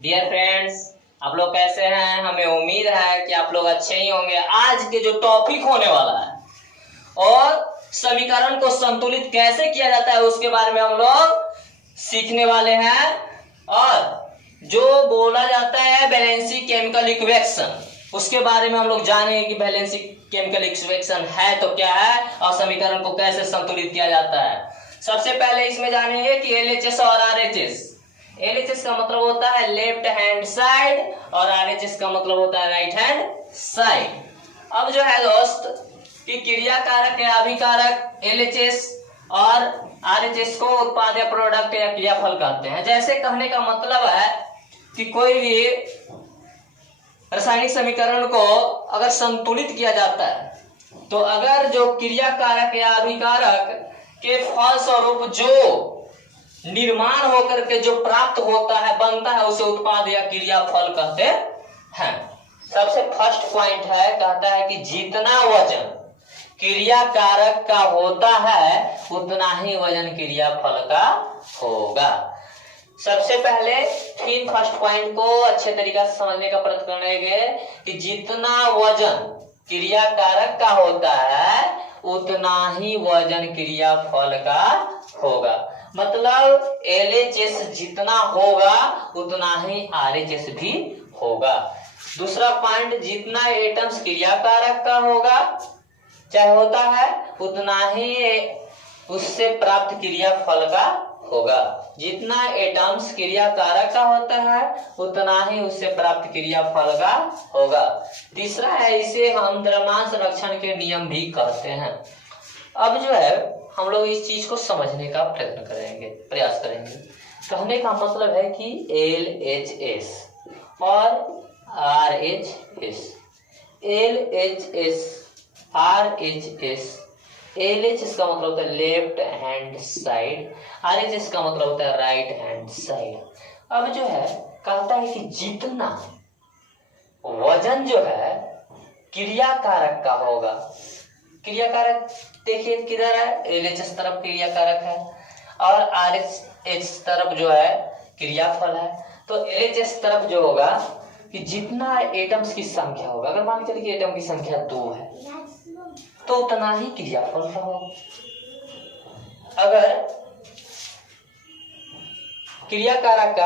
Dear friends, आप लोग कैसे हैं? हमें उम्मीद है कि आप लोग अच्छे ही होंगे। आज के जो टॉपिक होने वाला है और समीकरण को संतुलित कैसे किया जाता है उसके बारे में हम लोग सीखने वाले हैं। और जो बोला जाता है बैलेंसिंग केमिकल इक्वेशन, उसके बारे में हम लोग जानेंगे कि बैलेंसिंग केमिकल इक्वेशन है तो क्या है और समीकरण को कैसे संतुलित किया जाता है। सबसे पहले इसमें जानेंगे कि एलएचएस और आरएचएस। एलएचएस का मतलब होता है लेफ्ट हैंड साइड और आरएचएस का मतलब होता है राइट हैंड साइड। अब जो है दोस्त कि क्रिया कारक या अभिकारक एलएचएस और आरएचएस को उत्पाद या प्रोडक्ट या क्रियाफल कहते हैं। जैसे कहने का मतलब है कि कोई भी रासायनिक समीकरण को अगर संतुलित किया जाता है तो अगर जो क्रिया कारक या अभिकारक के फलस्वरूप जो निर्माण होकर के जो प्राप्त होता है बनता है उसे उत्पाद या क्रियाफल कहते हैं। सबसे फर्स्ट पॉइंट है, कहता है कि जितना वजन क्रिया कारक का होता है उतना ही वजन क्रियाफल का होगा। सबसे पहले तीन फर्स्ट पॉइंट को अच्छे तरीके से समझने का प्रयत्न करेंगे कि जितना वजन क्रिया कारक का होता है उतना ही वजन क्रियाफल का होगा। मतलब एलएचएस जितना होगा उतना ही आरएचएस भी होगा। दूसरा पॉइंट, जितना एटम्स क्रिया कारक का होगा चाहे होता है उतना ही उससे प्राप्त क्रियाफल का होगा। जितना एटम्स क्रिया कारक का होता है उतना ही उससे प्राप्त क्रियाफल का होगा। तीसरा है, इसे हम द्रव्यमान संरक्षण के नियम भी कहते हैं। अब जो है हम लोग इस चीज को समझने का प्रयत्न करेंगे, प्रयास करेंगे। कहने का मतलब है कि एलएचएस और आरएचएस, एलएचएस आरएचएस, एलएचएस का मतलब होता है लेफ्ट हैंड साइड, आरएचएस का मतलब होता है राइट हैंड साइड। अब जो है कहता है कि जितना वजन जो है क्रिया कारक का होगा, क्रिया कारक देखिए किधर है, एलएचएस तरफ क्रिया कारक है और आरएचएस तरफ जो है क्रियाफल है। तो एलएचएस तरफ जो होगा कि जितना एटम्स की संख्या होगा, अगर मान के चलिए एटम की संख्या 2 है तो उतना ही क्रियाफल का होगा। अगर क्रिया कारक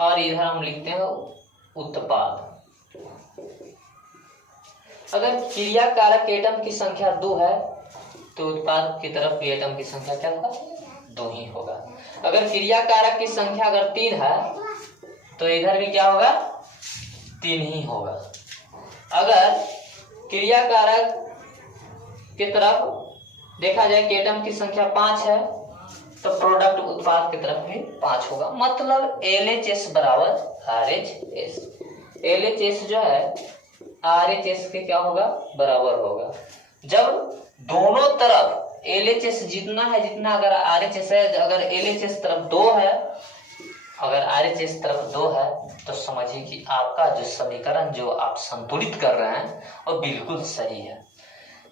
और इधर हम लिखते हैं उत्पाद। अगर क्रिया कारक एटम की संख्या 2 है तो उत्पाद की तरफ भी एटम की संख्या क्या होगा, 2 ही होगा। अगर क्रिया कारक की संख्या अगर 3 है तो इधर भी क्या होगा, 3 ही होगा। अगर क्रिया कारक की तरफ देखा जाए कि एटम की संख्या 5 है तो प्रोडक्ट उत्पाद की तरफ भी 5 होगा। मतलब एलएचएस बराबर आरएचएस, एलएचएस जो है आरएचएस के क्या होगा, बराबर होगा। जब दोनों तरफ एलएचएस जितना है जितना अगर आरएचएस है, अगर एलएचएस तरफ 2 है, अगर आरएचएस तरफ 2 है तो समझिए कि आपका जो समीकरण जो आप संतुलित कर रहे हैं वो बिल्कुल सही है।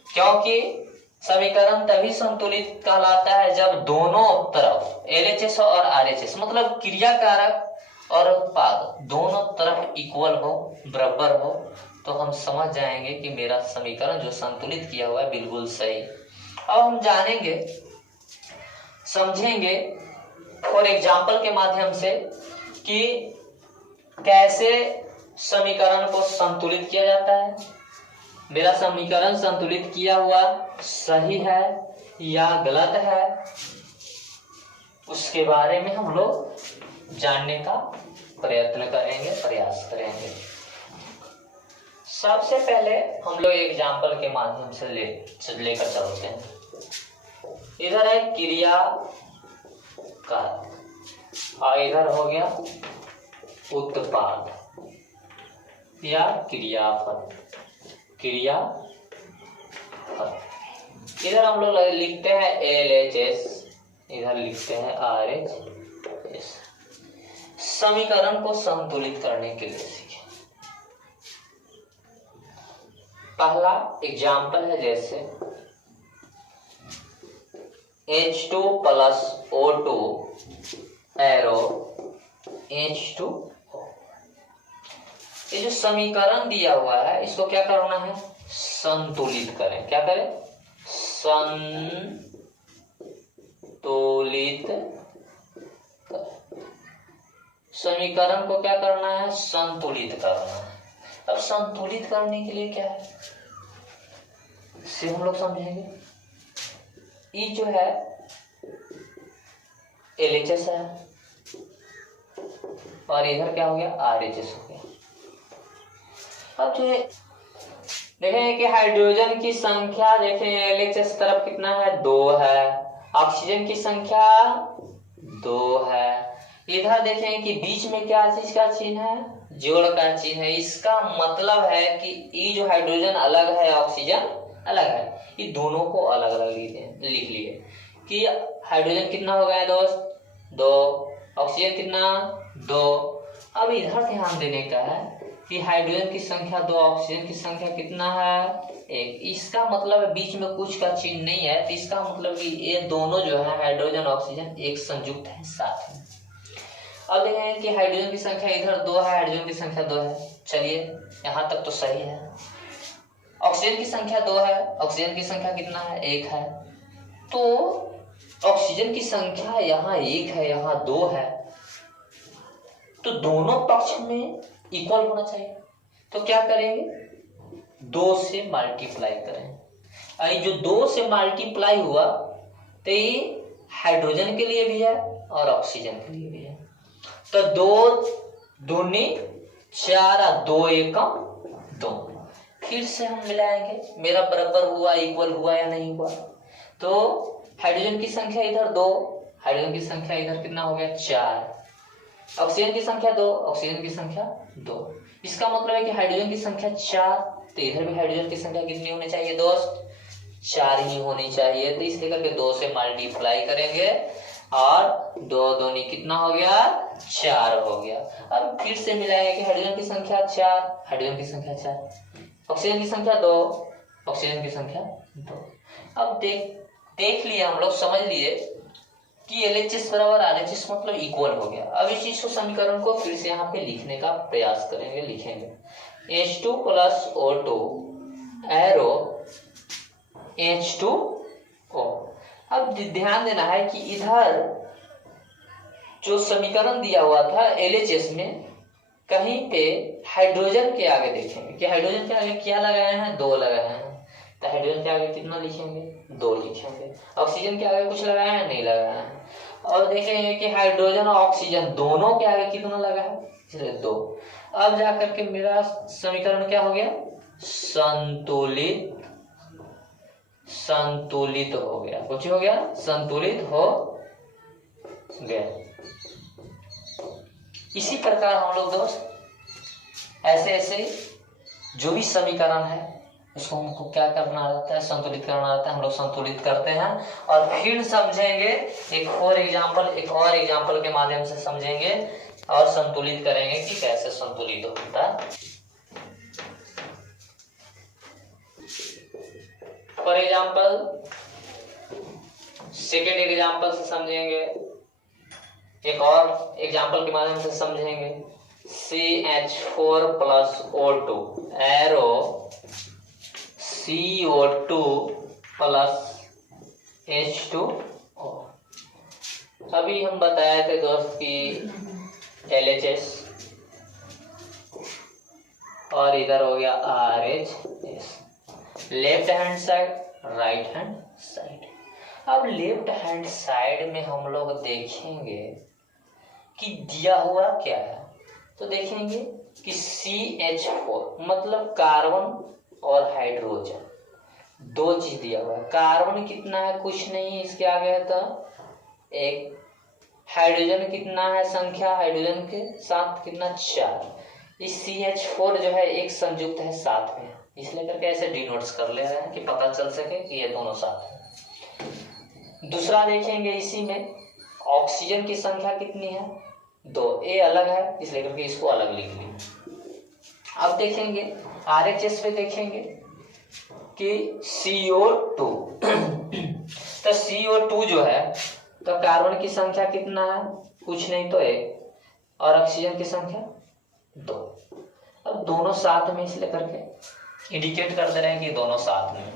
क्योंकि समीकरण तभी संतुलित कहलाता है जब दोनों तरफ एलएचएस और आरएचएस मतलब क्रिया कारक और उत्पाद दोनों तरफ इक्वल हो, बराबर हो, तो हम समझ जाएंगे कि मेरा समीकरण जो संतुलित किया हुआ है बिल्कुल सही। अब हम जानेंगे, समझेंगे और एग्जाम्पल के माध्यम से कि कैसे समीकरण को संतुलित किया जाता है। मेरा समीकरण संतुलित किया हुआ सही है या गलत है, उसके बारे में हम लोग जानने का प्रयत्न करेंगे, प्रयास करेंगे। सबसे पहले हम लोग एग्जाम्पल के माध्यम से लेकर चलते हैं। इधर है क्रिया कारक और इधर हो गया उत्पाद या क्रियाफल, इधर हम लोग लिखते हैं एलएचएस, इधर लिखते हैं आरएचएस। समीकरण को संतुलित करने के लिए सीखे। पहला एग्जाम्पल है जैसे H2 plus O2 arrow H2O। ये जो समीकरण दिया हुआ है इसको क्या करना है, संतुलित करें। क्या करें, संतुलित। समीकरण को क्या करना है, संतुलित करना है। अब संतुलित करने के लिए क्या है, से हम लोग समझेंगे। ई जो है LHS है और इधर क्या हो गया, RHS हो गया। अब जो है देखें कि हाइड्रोजन की संख्या देखें LHS तरफ कितना है, 2 है। ऑक्सीजन की संख्या 2 है। इधर देखें कि बीच में क्या चीज का चिन्ह है, जोड़ का चिन्ह है। इसका मतलब है कि ये जो हाइड्रोजन अलग है, ऑक्सीजन अलग है, ये दोनों को अलग अलग लिख लिए कि हाइड्रोजन कितना हो गया दोस्त, 2, ऑक्सीजन कितना, 2। अब इधर ध्यान देने का है कि हाइड्रोजन की संख्या 2, ऑक्सीजन की संख्या कितना है, 1। इसका मतलब है बीच में कुछ का चिन्ह नहीं है, तो इसका मतलब कि ये दोनों जो है हाइड्रोजन ऑक्सीजन एक संयुक्त है साथ में। अब देखें कि हाइड्रोजन की संख्या इधर 2 है, हाइड्रोजन की संख्या 2 है। चलिए यहाँ तक तो सही है। ऑक्सीजन की संख्या 2 है, ऑक्सीजन की संख्या कितना है, 1 है। तो ऑक्सीजन की संख्या यहाँ 1 है, यहाँ 2 है, तो दोनों पक्ष में इक्वल होना चाहिए। तो क्या करेंगे, 2 से मल्टीप्लाई करें। अरे जो 2 से मल्टीप्लाई हुआ तो ये हाइड्रोजन के लिए भी है और ऑक्सीजन के लिए भी है। तो 2 दूनी 4, 2 एकम 2। फिर से हम मिलाएंगे, मेरा बराबर हुआ, इक्वल हुआ या नहीं हुआ। तो हाइड्रोजन की संख्या इधर 2, हाइड्रोजन की संख्या इधर कितना हो गया, 4। ऑक्सीजन की संख्या 2, ऑक्सीजन की संख्या 2। इसका मतलब है कि हाइड्रोजन की संख्या 4, तो इधर भी हाइड्रोजन की संख्या कितनी होनी चाहिए दोस्त, 4 ही होनी चाहिए। तो इसलिए करके 2 से मल्टीप्लाई करेंगे और 2 दूनी कितना हो गया, 4 हो गया। अब फिर से मिलाएंगे कि हाइड्रोजन की संख्या 4, हाइड्रोजन की संख्या 4, ऑक्सीजन की संख्या 2, ऑक्सीजन की संख्या 2। अब देख लिए हम लोग, समझ लिए कि LHS बराबर RHS मतलब इक्वल हो गया। अब इस चीज को, समीकरण को फिर से यहाँ पे लिखने का प्रयास करेंगे। लिखेंगे H2 plus O2 arrow H2O। अब ध्यान देना है कि इधर जो समीकरण दिया हुआ था LHS में, कहीं पे हाइड्रोजन के आगे देखेंगे कि हाइड्रोजन के आगे क्या लगाए हैं, 2 लगाए हैं। तो हाइड्रोजन के आगे कितना लिखेंगे, 2 लिखेंगे। ऑक्सीजन के आगे कुछ लगाया है, नहीं लगाया है। और देखेंगे कि हाइड्रोजन और ऑक्सीजन दोनों के आगे कितना लगा है, 2। अब जाकर के मेरा समीकरण क्या हो गया, संतुलित हो गया। कुछ हो गया, संतुलित हो गया। इसी प्रकार हम लोग दोस्त ऐसे ऐसे जो भी समीकरण है उसको हमको क्या करना रहता है, संतुलित करना रहता है। हम लोग संतुलित करते हैं और फिर समझेंगे एक और एग्जाम्पल के माध्यम से समझेंगे और संतुलित करेंगे कि कैसे संतुलित होता है। फॉर एग्जाम्पल सेकेंड एग्जाम्पल से समझेंगे, एक और एग्जाम्पल के माध्यम से समझेंगे। CH4 plus O2 arrow CO2 plus H2O। अभी हम बताए थे दोस्त कि LHS और इधर हो गया RHS, left hand side, right hand side. अब लेफ्ट हैंड साइड में हम लोग देखेंगे कि दिया हुआ क्या है। तो देखेंगे कि CH4 मतलब कार्बन और हाइड्रोजन, 2 चीज दिया हुआ है। कार्बन कितना है, कुछ नहीं, इसके आगे है तो 1। हाइड्रोजन कितना है संख्या, हाइड्रोजन के साथ कितना, 4। इस CH4 जो है एक संयुक्त है साथ में, इसलिए करके ऐसे डिनोट्स कर ले रहे हैं कि पता चल सके कि ये दोनों साथ है। दूसरा देखेंगे, इसी में ऑक्सीजन की संख्या कितनी है, 2। ए अलग है इसलिए करके इसको अलग लिख ली। अब देखेंगे RHS पे देखेंगे कि CO2 तो CO2 जो है तो कार्बन की संख्या कितना है, कुछ नहीं तो 1, और ऑक्सीजन की संख्या 2। अब दोनों साथ में इसलिए करके इंडिकेट कर दे रहे हैं कि दोनों साथ में।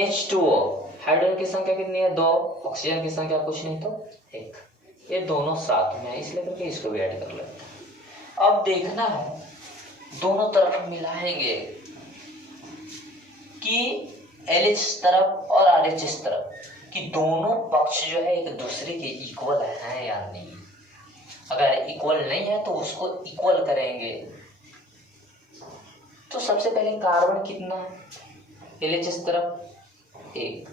H2O हाइड्रोजन की संख्या कितनी है, 2, ऑक्सीजन की संख्या कुछ नहीं तो 1, ये दोनों साथ में है इसलिए करके इसको भी ऐड कर लेते हैं। अब देखना है दोनों तरफ मिलाएंगे कि LH तरफ और RH तरफ कि दोनों पक्ष जो है एक दूसरे के इक्वल हैं या नहीं। अगर इक्वल नहीं है तो उसको इक्वल करेंगे। तो सबसे पहले कार्बन कितना है, LH तरफ 1,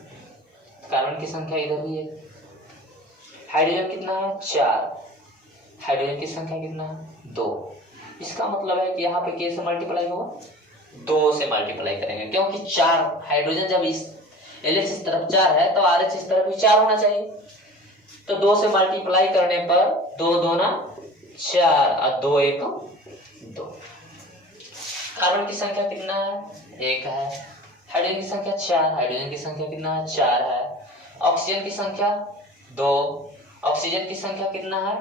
कार्बन की संख्या इधर भी है। हाइड्रोजन कितना है, 4, हाइड्रोजन की संख्या कितना है, 2। इसका मतलब है कि यहाँ पे k से मल्टीप्लाई होगा, 2 से मल्टीप्लाई करेंगे, क्योंकि 4 हाइड्रोजन जब इस LH इस तरफ 4 है तो RH इस तरफ भी 4 होना चाहिए। तो 2 से मल्टीप्लाई करने पर 2 दूना 4 और 2 1 2। कार्बन की संख्या कितना है, 1 है। हाइड्रोजन की संख्या 4, हाइड्रोजन की संख्या कितना है, 4 है। ऑक्सीजन की संख्या 2, ऑक्सीजन की संख्या कितना है,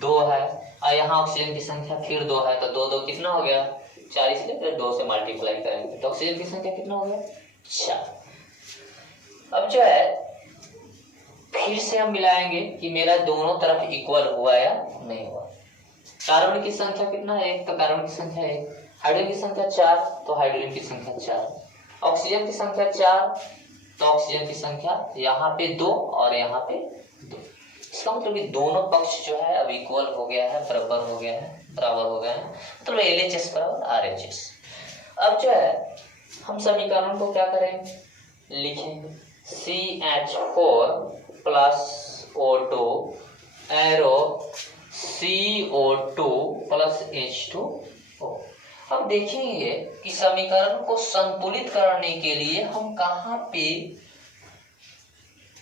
2 है। और यहाँ ऑक्सीजन की संख्या फिर 2 है, तो 2 2 कितना हो गया, 4, इसलिए फिर 2 से मल्टीप्लाई करेंगे तो ऑक्सीजन की संख्या कितना हो गया, 4। अब जो है फिर से हम मिलाएंगे कि मेरा दोनों तरफ इक्वल हुआ या नहीं हुआ। कार्बन की संख्या कितना है, 1, तो कार्बन की संख्या 1, हाइड्रोजन की संख्या 4, तो हाइड्रोजन की संख्या 4, ऑक्सीजन की संख्या 4, तो ऑक्सीजन की संख्या यहाँ पे 2 और यहाँ पे 2। इसका मतलब कि दोनों पक्ष जो है अब इक्वल हो गया है, बराबर हो गया है, मतलब LHS बराबर RHS। अब जो है हम समीकरण को क्या करेंगे, लिखेंगे CH4 plus O2 arrow CO2 plus H2O। अब देखेंगे कि समीकरण को संतुलित करने के लिए हम कहाँ पे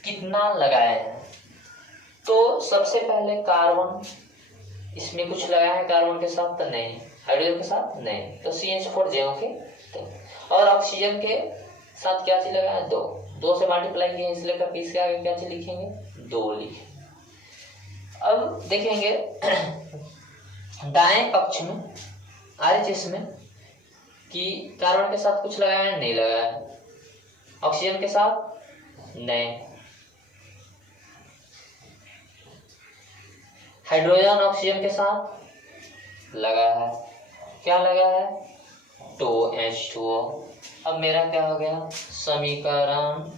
कितना लगाए हैं। तो सबसे पहले कार्बन, इसमें कुछ लगाया है कार्बन के साथ तो नहीं, हाइड्रोजन के साथ नहीं, तो CH4 जो के तो। और ऑक्सीजन के साथ क्या चीज लगाया है, 2, 2 से मल्टीप्लाई किए इसलिए करके इसके आगे क्या चीज लिखेंगे, 2 लिखेंगे। अब देखेंगे दाएं पक्ष में RHS में कि कार्बन के साथ कुछ लगाया है, नहीं लगाया है, ऑक्सीजन के साथ नहीं, हाइड्रोजन ऑक्सीजन के साथ लगा है, क्या लगा है, 2H2O। अब मेरा क्या हो गया, समीकरण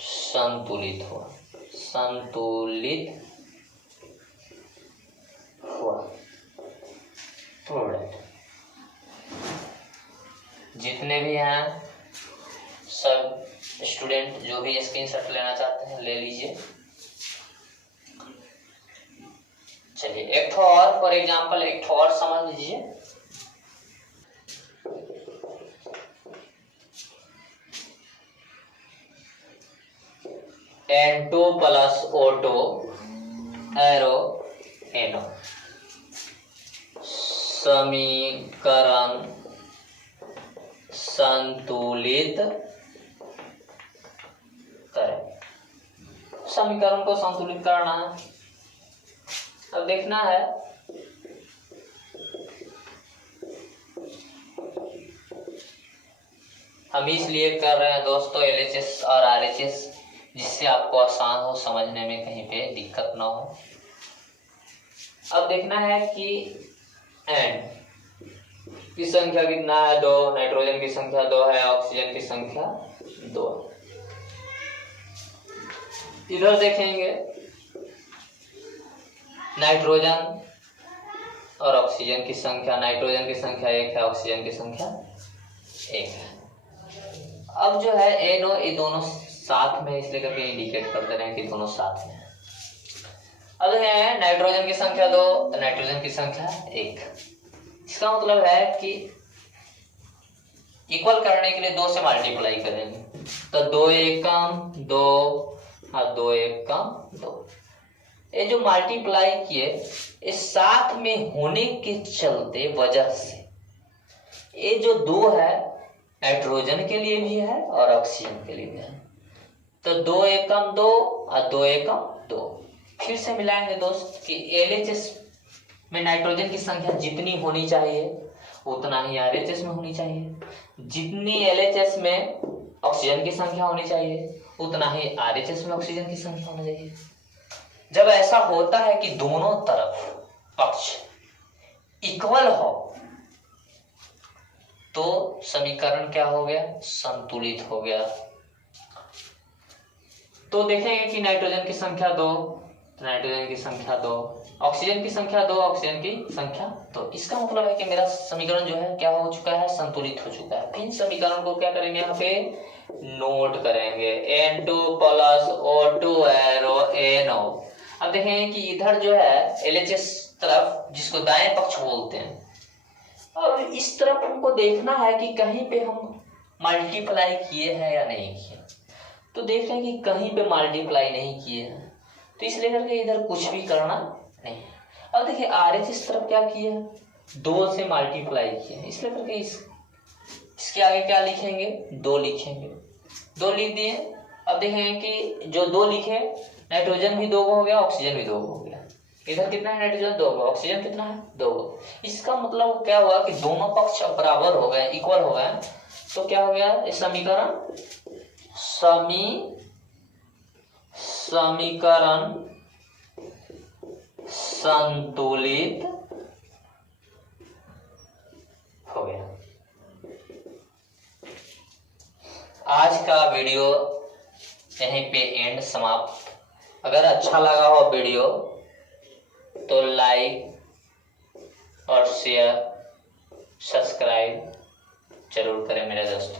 संतुलित हुआ, संतुलित हुआ। प्रोडक्ट जितने भी हैं सब स्टूडेंट जो भी स्क्रीनशॉट लेना चाहते हैं ले लीजिए। चलिए एक ठो और, फॉर एग्जांपल एक ठो और समझ लीजिए। N2 plus O2 arrow NO, समीकरण संतुलित करें। समीकरण को संतुलित करना है। अब देखना है हम इसलिए कर रहे हैं दोस्तों LHS और RHS, जिससे आपको आसान हो, समझने में कहीं पे दिक्कत ना हो। अब देखना है कि N की संख्या कितना है, 2, नाइट्रोजन की संख्या 2 है, ऑक्सीजन की संख्या 2। इधर देखेंगे नाइट्रोजन और ऑक्सीजन की संख्या, नाइट्रोजन की संख्या 1 है, ऑक्सीजन की संख्या 1 है। अब जो है NO, ये दोनों साथ में इसलिए करके इंडिकेट कर दे रहे हैं कि दोनों साथ में है। अब है नाइट्रोजन की संख्या 2, नाइट्रोजन की संख्या 1। इसका मतलब है कि इक्वल करने के लिए 2 से मल्टीप्लाई करेंगे, तो 2 1 कम 2 और 2 1 कम 2। ये जो मल्टीप्लाई किए, इस साथ में होने के चलते वजह से ये जो 2 है नाइट्रोजन के लिए भी है और ऑक्सीजन के लिए भी है। तो 2 एकम 2 और 2 एकम 2। फिर से मिलाएंगे दोस्त कि LHS में नाइट्रोजन की संख्या जितनी होनी चाहिए उतना ही RHS में होनी चाहिए, जितनी LHS में ऑक्सीजन की संख्या होनी चाहिए उतना ही RHS में ऑक्सीजन की संख्या होनी चाहिए। जब ऐसा होता है कि दोनों तरफ पक्ष इक्वल हो तो समीकरण क्या हो गया, संतुलित हो गया। तो देखेंगे कि नाइट्रोजन की संख्या 2, नाइट्रोजन की संख्या 2, ऑक्सीजन की संख्या 2, ऑक्सीजन की संख्या 2। इसका मतलब है कि मेरा समीकरण जो है क्या हो चुका है, संतुलित हो चुका है। फिर समीकरण को क्या करेंगे, यहाँ पे नोट करेंगे N2 + O2 एरो NO। अब देखें कि इधर जो है LHS तरफ, जिसको दाएं पक्ष बोलते हैं, और इस तरफ हमको देखना है कि कहीं पे हम मल्टीप्लाई किए हैं या नहीं किए। तो देख रहे हैं कि कहीं पे मल्टीप्लाई नहीं किए हैं, तो इसलिए करके इधर कुछ भी करना नहीं है। अब देखिए RH इस तरफ क्या किए, 2 से मल्टीप्लाई किए, इसलिए करके इसके आगे क्या लिखेंगे, 2 लिखेंगे। 2 लिख दिए। अब देखेंगे कि जो 2 लिखे, नाइट्रोजन भी 2 हो गया, ऑक्सीजन भी 2 हो गया। इधर कितना है, नाइट्रोजन 2 गो, ऑक्सीजन कितना है, 2 गो। इसका मतलब क्या हुआ कि दोनों पक्ष बराबर हो गए, इक्वल हो गए। तो क्या हो गया, इस समीकरण समीकरण संतुलित हो गया। आज का वीडियो यहीं पे एंड समाप्त। अगर अच्छा लगा हो वीडियो तो लाइक और शेयर सब्सक्राइब जरूर करें मेरे दोस्तों।